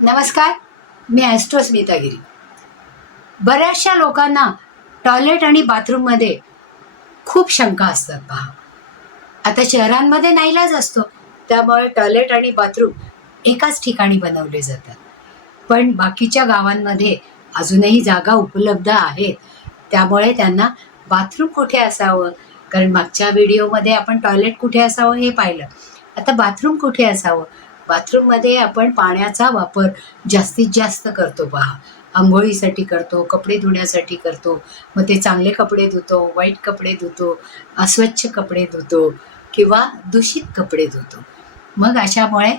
नमस्कार मी ॲस्ट्रो स्मितागिरी बऱ्याचशा लोकांना टॉयलेट आणि बाथरूममध्ये खूप शंका असतात पहा. आता शहरांमध्ये नाईलाज असतो त्यामुळे टॉयलेट आणि बाथरूम एकाच ठिकाणी बनवले जातात. पण बाकीच्या गावांमध्ये अजूनही जागा उपलब्ध आहेत त्यामुळे त्यांना बाथरूम कुठे असावं? कारण मागच्या व्हिडिओमध्ये आपण टॉयलेट कुठे असावं हे पाहिलं. आता बाथरूम कुठे असावं? बाथरूममध्ये आपण पाण्याचा वापर जास्तीत जास्त करतो पहा. आंघोळीसाठी करतो कपडे धुण्यासाठी करतो मग ते चांगले कपडे धुतो वाईट कपडे धुतो अस्वच्छ कपडे धुतो किंवा दूषित कपडे धुतो. मग अशामुळे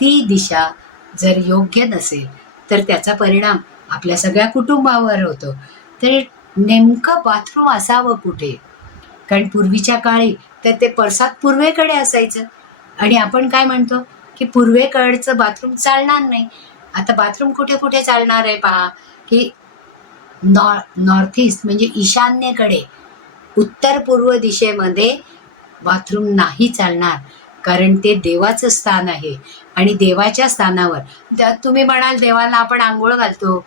ती दिशा जर योग्य नसेल तर त्याचा परिणाम आपल्या सगळ्या कुटुंबावर होतो. तर नेमकं बाथरूम असावं कुठे? कारण पूर्वीच्या काळी तर ते परसात पूर्वेकडे असायचं. आणि आपण काय म्हणतो? की पूर्वेकडचं बाथरूम चालणार नाही. आता बाथरूम कुठे कुठे चालणार आहे पहा. की नॉ नॉर्थ ईस्ट म्हणजे ईशान्येकडे उत्तर पूर्व दिशेमध्ये बाथरूम नाही चालणार. कारण ते देवाचं स्थान आहे. आणि देवाच्या स्थानावर त्यात तुम्ही म्हणाल देवाला आपण आंघोळ घालतो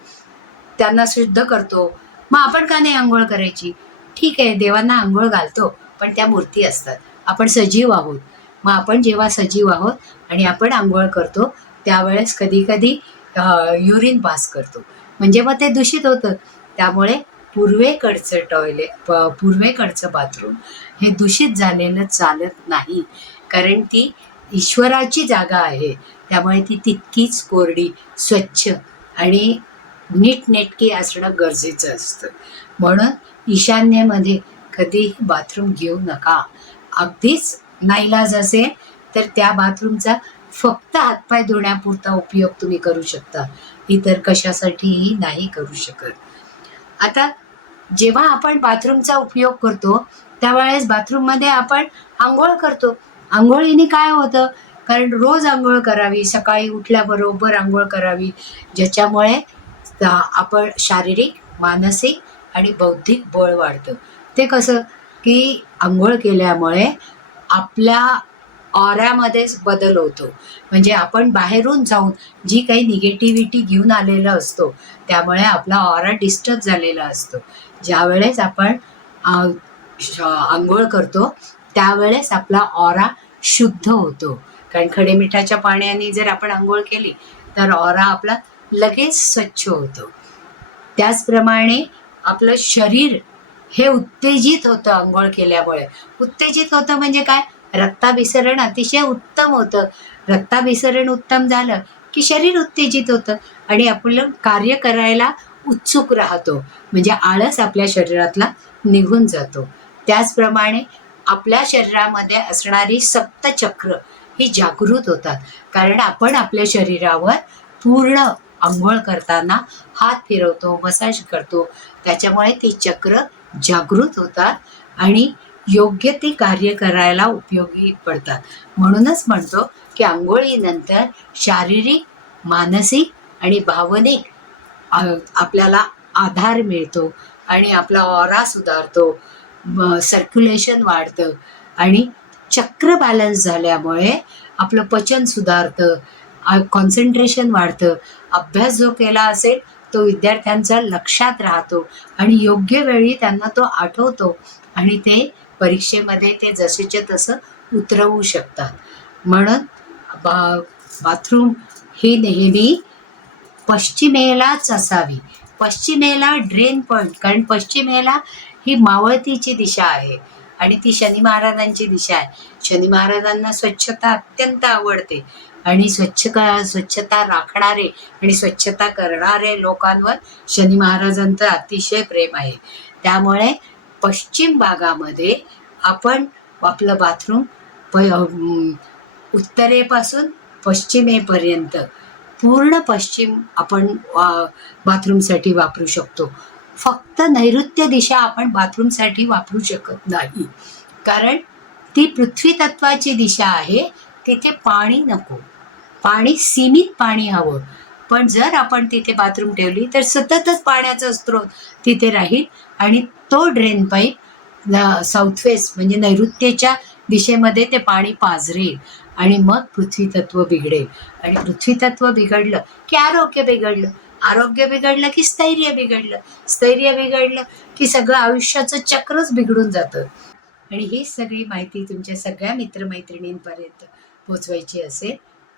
त्यांना शुद्ध करतो. मग आपण का नाही आंघोळ करायची? ठीक आहे देवांना आंघोळ घालतो पण त्या मूर्ती असतात. आपण सजीव आहोत. मग आपण जेव्हा सजीव आहोत आणि आपण आंघोळ करतो त्यावेळेस कधी कधी युरिन पास करतो. म्हणजे मग ते दूषित होतं. त्यामुळे पूर्वेकडचं टॉयलेट पूर्वेकडचं बाथरूम हे दूषित झालेलं चालत नाही. कारण ती ईश्वराची जागा आहे. त्यामुळे ती तितकीच कोरडी स्वच्छ आणि नीटनेटकी असणं गरजेचं असतं. म्हणून ईशान्येमध्ये कधीही बाथरूम घेऊ नका. अगदीच नाईलाज असेल तर त्या बाथरूमचा फक्त हातपाय धुण्यापुरता उपयोग तुम्ही करू शकता. इतर कशासाठीही नाही करू शकत. आता जेव्हा आपण बाथरूमचा उपयोग करतो त्यावेळेस बाथरूममध्ये आपण आंघोळ करतो. आंघोळीने काय होतं? कारण रोज आंघोळ करावी सकाळी उठल्याबरोबर आंघोळ करावी ज्याच्यामुळे आपण शारीरिक मानसिक आणि बौद्धिक बळ वाढतं. ते कसं? की आंघोळ केल्यामुळे आपल्या ऑऱ्यामध्येच बदल होतो. म्हणजे आपण बाहेरून जाऊन जी काही निगेटिव्हिटी घेऊन आलेला असतो त्यामुळे आपला ऑरा डिस्टर्ब झालेला असतो. ज्यावेळेस आपण आंघोळ करतो त्यावेळेस आपला ऑरा शुद्ध होतो. कारण खडे मिठाच्या पाण्याने जर आपण आंघोळ केली तर ऑरा आपला लगेच स्वच्छ होतो. त्याचप्रमाणे आपलं शरीर हे उत्तेजित होतं आंघोळ केल्यामुळे. उत्तेजित होतं म्हणजे काय? रक्ताभिसरण अतिशय उत्तम होतं. रक्ताभिसरण उत्तम झालं की शरीर उत्तेजित होतं आणि आपलं कार्य करायला उत्सुक राहतो. म्हणजे आळस आपल्या शरीरातला निघून जातो. त्याचप्रमाणे आपल्या शरीरामध्ये असणारी सप्तचक्र ही जागृत होतात. कारण आपण आपल्या शरीरावर पूर्ण आंघोळ करताना हात फिरवतो मसाज करतो. त्याच्यामुळे ती चक्र जागृत होतात आणि योग्य ते कार्य करायला उपयोगी पडतात. म्हणूनच म्हणतो की आंघोळीनंतर शारीरिक मानसिक आणि भावनिक आपल्याला आधार मिळतो आणि आपला ऑरा सुधारतो सर्क्युलेशन वाढतं आणि चक्र बॅलन्स झाल्यामुळे आपलं पचन सुधारतं कॉन्सन्ट्रेशन वाढतं. अभ्यास जो केला असेल तो विद्यार्थ्यांचा लक्षात राहतो आणि योग्य वेळी त्यांना तो आठवतो आणि ते परीक्षेमध्ये ते जसेच्या तसं उतरवू शकतात. म्हणून बा बाथरूम ही नेहमी पश्चिमेलाच असावी. पश्चिमेला ड्रेन पॉईंट कारण पश्चिमेला ही मावळतीची दिशा आहे आणि ती शनी महाराजांची दिशा आहे. शनी महाराजांना स्वच्छता अत्यंत आवडते. आणि स्वच्छ का स्वच्छता राखणारे आणि स्वच्छता करणारे लोकांवर शनी महाराजांचं अतिशय प्रेम आहे. त्यामुळे पश्चिम भागामध्ये आपण आपलं बाथरूम प उत्तरेपासून पश्चिमेपर्यंत पूर्ण पश्चिम आपण वा बाथरूमसाठी वापरू शकतो. फक्त नैऋत्य दिशा आपण बाथरूमसाठी वापरू शकत नाही. कारण ती पृथ्वी तत्वाची दिशा आहे तिथे पाणी नको. पाणी सीमित पाणी हवं. पण जर आपण तिथे बाथरूम ठेवली तर सततच पाण्याचा स्रोत तिथे राहील आणि तो ड्रेन पाईप साऊथ वेस्ट म्हणजे नैऋत्येच्या दिशेमध्ये ते पाणी पाझरेल आणि मग पृथ्वी तत्व बिघडेल. आणि पृथ्वी तत्व बिघडलं की आरोग्य बिघडलं. आरोग्य बिघडलं की स्थैर्य बिघडलं. स्थैर्य बिघडलं की सगळं आयुष्याचं चक्रच बिघडून जातं. आणि ही सगळी माहिती तुमच्या सगळ्या मित्रमैत्रिणींपर्यंत पोचवायची असेल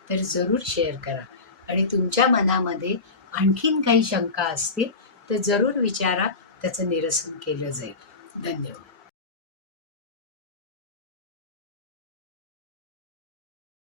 तर जरूर शेअर करा. आणि तुमच्या मनामध्ये आणखीन काही शंका असतील तर जरूर विचारा त्याचं निरसन केलं जाईल. धन्यवाद.